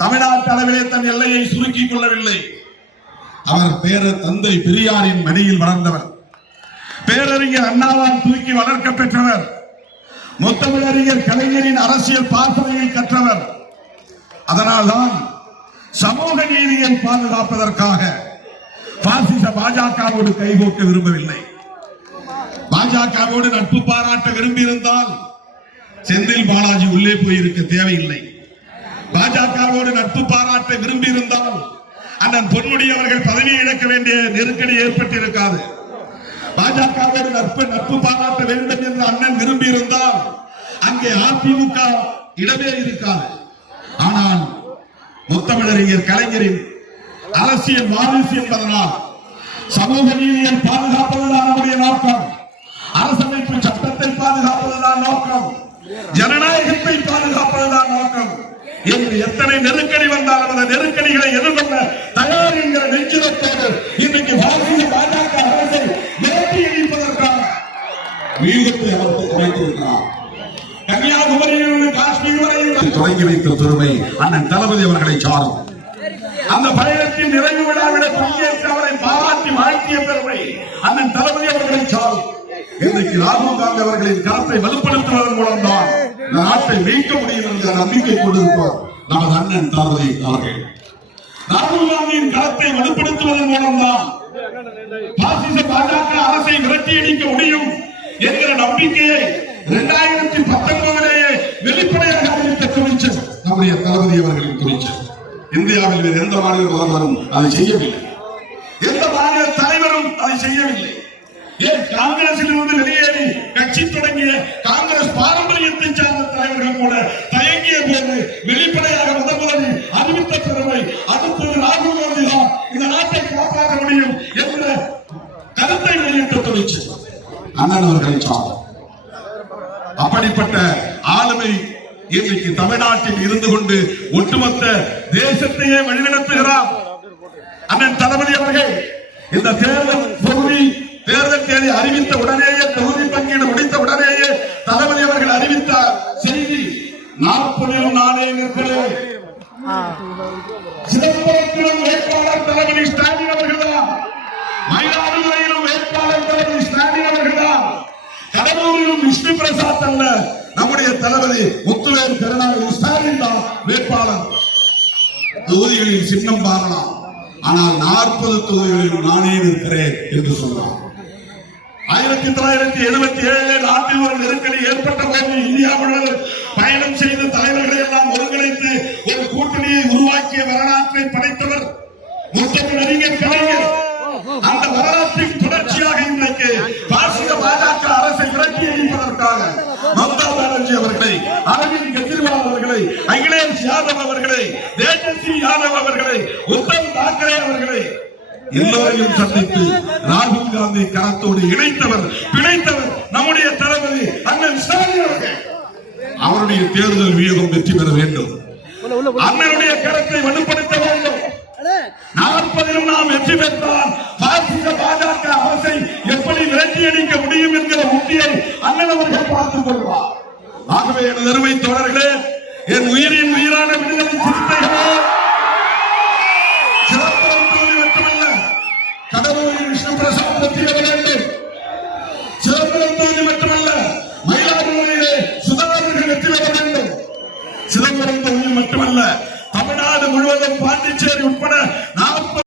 தமிழ்நாட்டு அளவிலே தன் எல்லையை சுருக்கிக் கொள்ளவில்லை. அவர் பேரர் தந்தை பெரியாரின் மடியில் வளர்ந்தவர். பேரறிஞர் அண்ணாவால் தூக்கி வளர்க்க பெற்றவர். முத்தமிழறிஞர் கலைஞரின் அரசியல் பாசறையை கற்றவர். அதனால்தான் சமூக நீதியை பாதுகாப்பதற்காக பாசிச பாஜகவோடு கைகோக்க விரும்பவில்லை. பாஜகவோடு நட்பு பாராட்ட விரும்பியிருந்தால் செந்தில் பாலாஜி உள்ளே போயிருக்க தேவையில்லை. பாஜகவோடு நட்பு பாராட்ட விரும்பியிருந்தால் அண்ணன் பொன்முடி அவர்கள் பதவி இழக்க வேண்டிய நெருக்கடி ஏற்பட்டிருக்காது. பாஜகவோடு நட்பு பாராட்ட வேண்டும் என்று அண்ணன் விரும்பியிருந்தால் அங்கே அதிமுக இடமே இருக்காது. ஆனால் முத்தமிழறிஞர் கலைஞரின் அரசியல் வாரிசு என்பதனால் சமூக நீதியை பாதுகாப்பதுதான் நம்முடைய நோக்கம். அரசமைப்பு சட்டத்தை பாதுகாப்பதுதான் நோக்கம். ஜனநாயகத்தை பாதுகாப்பதுதான் நோக்கம் என்று எத்தனை நெருக்கடி வந்தாலும் அந்த நெருக்கடிகளை எதிர்கொள்ள தயார் என்கிற நெஞ்சுரத்தோடு இன்றைக்கு பாஜக அரசை விரட்டி அடிப்பதற்கான வியூகத்தை அவர் அமைத்திருக்கிறார். கன்னியாகுமரியிலிருந்து காஷ்மீர் வரை தொடங்கி வைத்த பெருமை அண்ணன் தளபதி அவர்களை சாரும். அந்த பயணத்தின் நிறைவு விழாவிட பங்கேற்று அவரை பாராட்டி வாழ்த்திய பெருமை அண்ணன் தளபதி அவர்களை சாரும். இன்றைக்கு ராகுல் காந்தி அவர்களின் கருத்தை வலுப்படுத்துவதன் மூலம்தான் நாட்டை மீட்க முடியும் என்ற நம்பிக்கை கொண்டிருப்பார் நமது அண்ணன் தளபதி அவர்கள். ராகுல் காந்தியின் கருத்தை வலுப்படுத்துவதன் மூலம்தான் பாசிச பாஜக அரசை விரட்டியடிக்க முடியும் என்கிற நம்பிக்கையை 2019 வெளிப்படையாக அறிவித்த துணிச்சல் நம்முடைய தளபதி அவர்களின் துணிச்சல். இந்தியாவில் வேறு எந்த மாநில முதல்வரும் அதை செய்யவில்லை. எந்த மாநில தலைவரும் அதை செய்யவில்லை. ஏன் காங்கிரசில் இருந்து வெளியேறி கட்சி தொடங்கிய காங்கிரஸ் பாரம்பரியத்தை சார்ந்த தலைவர்கள் கூட தயங்கிய போது வெளிப்படையாக முதலில் அறிவித்த பெருமை அடுத்தது ராகுல் காந்தி தான் இந்த நாட்டை காப்பாற்ற முடியும் என்ற கருத்தை வெளியிட்ட துணிச்சல் அண்ணன் அவர்களை சார்ந்த அப்படிப்பட்ட ஆளுமை இன்றைக்கு தமிழ்நாட்டில் இருந்து கொண்டு ஒட்டுமொத்த தேசத்தையே வழிநடத்துகிறார் அண்ணன் தளபதி அவர்கள். இந்த தேர்தல் தேதி அறிவித்த உடனேயே தொகுதி பங்கீடு முடித்த உடனேயே தளபதி அவர்கள் அறிவித்த செய்தி 40 நாளே நிற்கிறேன். சிதம்பரத்திலும் வேட்பாளர் தளபதி ஸ்டாலின் அவர்கள்தான். மயிலாடுதுறையிலும் வேட்பாளர் தளபதி ஸ்டாலின் அவர்கள்தான். கடலூரிலும் விஷ்ணு பிரசாத் அல்ல, நம்முடைய தளபதி முத்துவேல் கருணாநிதி ஸ்டாலின் தான் வேட்பாளர். தொகுதிகளில் சின்னம் மாறலாம், ஆனால் 40 தொகுதிகளில் நானே நிற்கிறேன் என்று சொன்னார். 1977 நாட்டில் ஒரு நெருக்கடி ஏற்பட்ட போது இந்தியா முழுவதும் பயணம் செய்த தலைவர்களை எல்லாம் ஒருங்கிணைத்து ஒரு கூட்டணியை உருவாக்கிய வரலாற்றை படைத்தவர் முத்தமிழறிஞர் கலைஞர். அந்த வரலாற்றின் தொடர்ச்சியாக இன்றைக்கு பாசிச பாஜக அரசை விரட்டி அடிப்பதற்காக மம்தா பானர்ஜி அவர்களை, அரவிந்த் கெஜ்ரிவால் அவர்களை, அகிலேஷ் யாதவ் அவர்களை, தேஜஸ்வி யாதவ் அவர்களை, உத்தவ் தாக்கரே அவர்களை எல்லோரையும் சந்தித்து ராகுல் காந்தி கரத்தோடு இணைத்தவர் பிணைத்தவர் நம்முடைய தளபதி அண்ணன் ஸ்டாலின் அவர்கள். அவருடைய தேர்தல் வியூகம் வெற்றி பெற வேண்டும். அண்ணனுடைய கரத்தை வலுப்படுத்த வேண்டும். 40 நாம் வெற்றி பெற்றால் பாசிச பாஜக அரசை எப்படி விரட்டி அடிக்க முடியும் என்கிற உத்தியை அண்ணன் அவர்கள் பார்த்துக் கொள்வார். ஆகவே எனது அருமை தோழர்களே, என் உயிரின் உயிரான விடுதலை சிறுத்தைகளே, சிதம்பரம் தொகுதி மட்டுமல்ல, கடலூரில் விஷ்ணு பிரசாத் வெற்றி பெற வேண்டும். சிதம்பரம் தொகுதி மட்டுமல்ல, மயிலாடுதுறையிலே சுதாகர்கள் வெற்றி பெற வேண்டும். சிதம்பரம் தொகுதி மட்டுமல்ல, தமிழ்நாடு முழுவதும் பாண்டிச்சேரி உட்பட